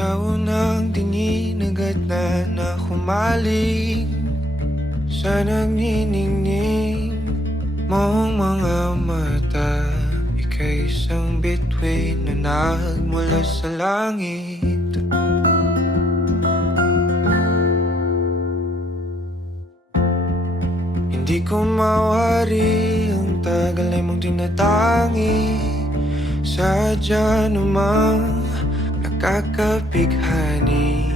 Sa unang tingin agad na humaling sa nagniningning mong mga mata. Ika'y isang bituin na nagmula sa langit. Hindi ko mawari ang tagal ay mong tinatangi. Sadya namang nakakapighani,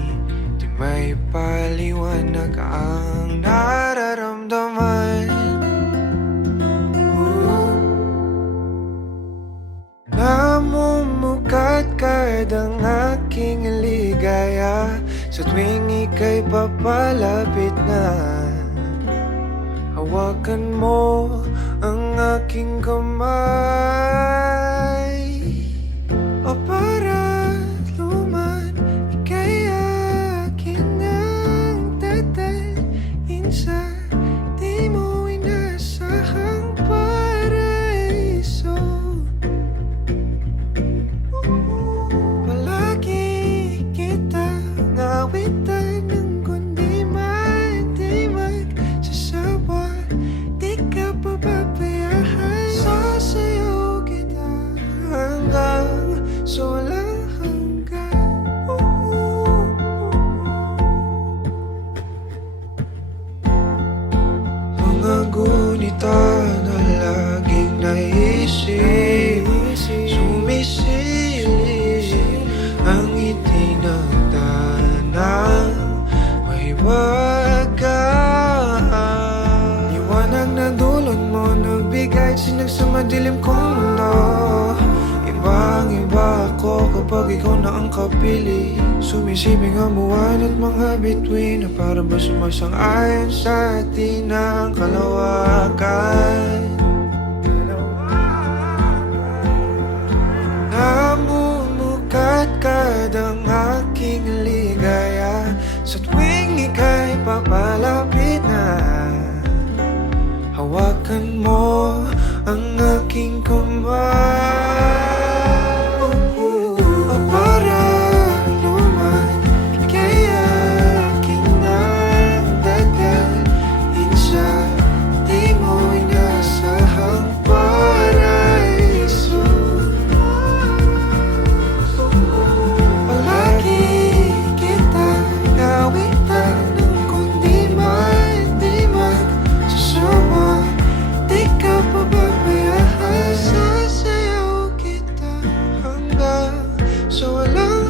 di may paliwanag ang nararamdaman. Namumukat kadang aking ligaya sa tuwing ika'y papalapit na. Hawakan mo ang aking kamay, o para luman, ika'y akin ang tatalin sa di mo inasahang paraiso. Palagi kitang awitan ng kundi man di magsasawa. Di ka pababayaan, sasayaw kita hanggang sa walang hanggan. Mga gunita na laging naisip, sumisilip ang ngiti ng tanang may wagas. Liwanag na dulot mo, nagbigay sinag sa madilim kong mundo. Ibang-iba ako kapag ikaw na ang kapili. Sumisibing ang buwan at mga bituin na para ba sumasang-ayon sa atin ang kalawakan. Namumukat kadang aking ligaya sa tuwing ika'y papalapit na. Hawakan mo ang aking kamay, o para luman, ika'y akin ang dadalhin sa di mo inasahang paraiso. Palagi kitang awitan ng kundi man di magsasawa. Di ka pababayaan, sasayaw kita hanggang sa walang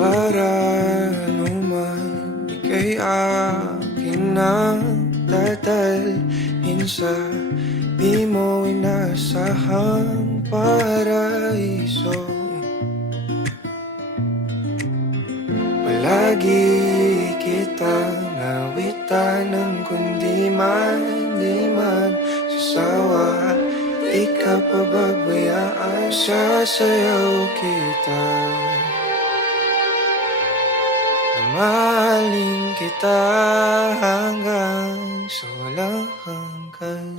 para luman, ika'y akin ang tatalhin sa di mo inasahang paraiso. Palagi kitang awitan ng kundi man di magsasawa. Di ka pababayaan, sasayaw kita. Mahalin kita hanggang sa walang hanggan.